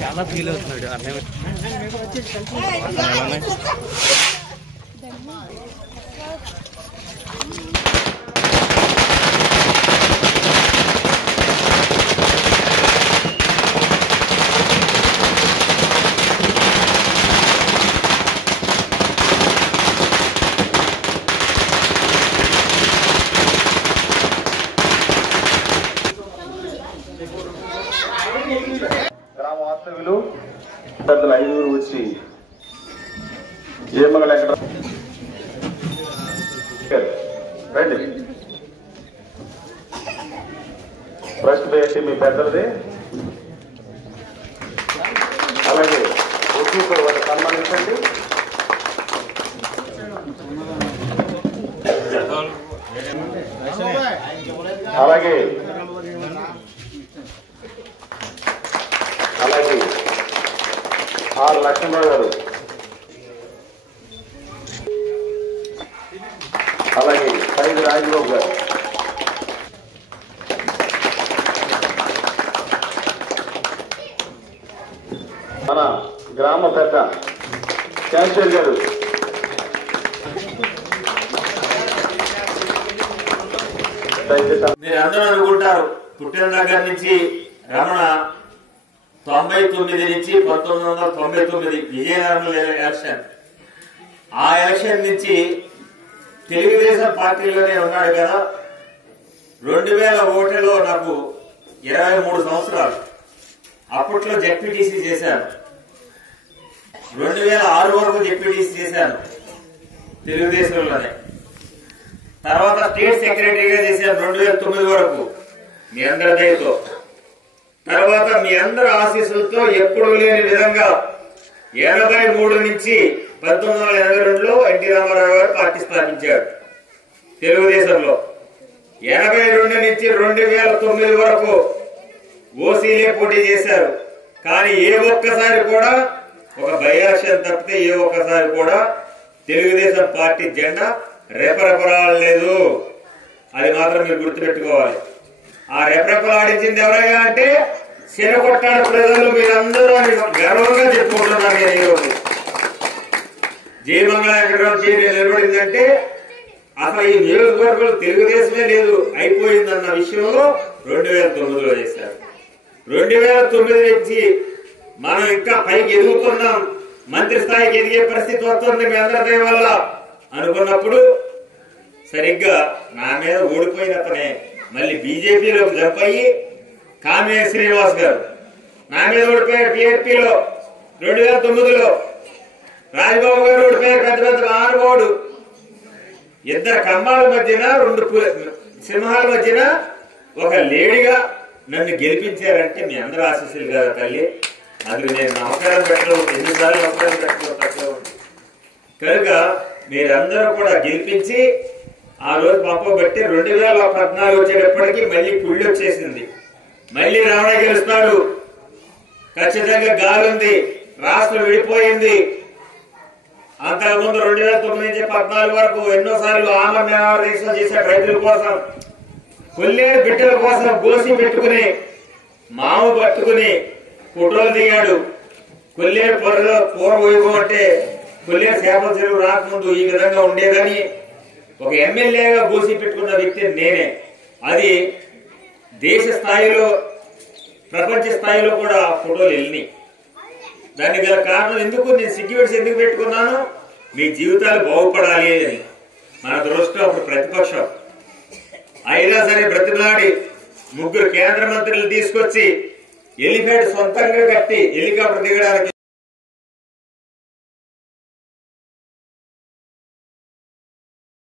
చాలా ఫీల్ అవుతున్నాడు అన్నయ్య. గ్రామ వాస్తవ్యులు పెద్దలు 5 వచ్చి ఏమగల రండి ఫస్ట్ పేసి మీ పెద్దలది. అలాగే ఒక్కొక్కరు వారు సన్మానించండి. అలాగే అలాగే ఆర్ లక్ష్మణరావు గారు, అలాగే సైద్ రాజబాబు గారు, మన గ్రామ పెద్ద క్యాన్సర్ గారు, మీరు అందరూ అనుకుంటారు పుట్టిన దగ్గర నుంచి రమణ 99 నుంచి 1999 విజయనగరంలో ఎలక్షన్, ఆ ఎలక్షన్ నుంచి తెలుగుదేశం పార్టీలోనే ఉన్నాడు కదా. 2000 ఓట్లలో నాకు 23 సంవత్సరాలు. అప్పట్లో జెడ్పీటీసీ చేశాను. 2006 వరకు జెడ్పీటీసీ చేశాను తెలుగుదేశంలోనే. తర్వాత స్టేట్ సెక్రటరీగా చేశాను 2009 వరకు మీ అందరి దయతో. తర్వాత మీ అందరి ఆశీస్సులతో ఎప్పుడు లేని విధంగా 83 నుంచి 1982లో ఎన్టీ రామారావు గారు పార్టీ స్థాపించాడు తెలుగుదేశంలో. 82 నుంచి 2009 వరకు ఓసీలే పోటీ చేశారు. కానీ ఏ ఒక్కసారి కూడా ఒక బై ఎలక్షన్ తప్పితే ఏ ఒక్కసారి కూడా తెలుగుదేశం పార్టీ జెండా రెపరెపలాడలేదు. అది మాత్రం మీరు గుర్తుపెట్టుకోవాలి. ఆ రెపరెపలాడించింది ఎవరైనా అంటే శనకొట్టాడు ప్రజలు. మీరందరూ అని గర్వంగా చెప్పుకుంటున్నారు. నేను ఈరోజు జయమంగళ వెంకటరావు చేరి నిలబడిందంటే అసలు ఈ నియోజకవర్గంలో తెలుగుదేశమే లేదు, అయిపోయిందన్న విషయంలో 2009లో చేశారు. 2009 నుంచి మనం ఇంకా పైకి ఎదుగుతున్నాం, మంత్రి స్థాయికి ఎదిగే పరిస్థితి వస్తుంది మీ అందరి దయ వల్ల అనుకున్నప్పుడు సరిగ్గా నా మీద ఓడిపోయిన అతనే మళ్ళీ బీజేపీలోకి జంప్ అయ్యి కామే శ్రీనివాస్ గారు నా మీద ఓడిపోయారు. టీఆర్పీలో 2009లో రాజబాబు గారు ఓడిపోయారు. పెద్ద పెద్ద మహానుభావుడు. ఇద్దరు కమ్మాల మధ్యన 2 సింహాల మధ్యన ఒక లేడీగా నన్ను గెలిపించారంటే మీ అందరూ ఆశీస్సులు కదా తల్లి. అందుకు నేను నమ్మకాలు పెట్టడం ఎన్నిసార్లు నమ్మకాలు పెట్టడం తక్కువ ఉంది కనుక మీరందరూ కూడా గెలిపించి ఆ రోజు పంపబట్టి 2014 వచ్చేటప్పటికి మళ్ళీ కుళ్ళి వచ్చేసింది. మళ్ళీ రావణ గెలుస్తాడు ఖచ్చితంగా. గాలుంది, రాష్ట్రం విడిపోయింది. అంతకుముందు 2009 నుంచి 14 వరకు ఎన్నోసార్లు ఆమరణ దీక్షలు చేశాడు రైతుల కోసం. కొల్లేరు బిడ్డల కోసం గోసి పెట్టుకుని మాము పట్టుకుని ఫోటోలు దిగాడు. కొల్లేరు పొరలో పూర్వవైభవం అంటే కొల్లేరు చేపల చెరువు రాకముందు ఈ విధంగా ఉండేదని ఒక ఎమ్మెల్యేగా గోసి పెట్టుకున్న వ్యక్తి నేనే. అది దేశ స్థాయిలో ప్రపంచ స్థాయిలో కూడా ఆ ఫోటోలు వెళ్ళినాయి. దానికి గల కారణం ఎందుకు, నేను సిగ్గివిడిసి ఎందుకు పెట్టుకున్నాను, మీ జీవితాలు బాగుపడాలి అని. మన దృష్టిలో అప్పుడు ప్రతిపక్షం అయినా సరే బ్రతిమలాడి 3 కేంద్ర మంత్రులు తీసుకొచ్చి ఎలిఫెంట్ సొంతంగా కట్టి హెలికాప్టర్ దిగడానికి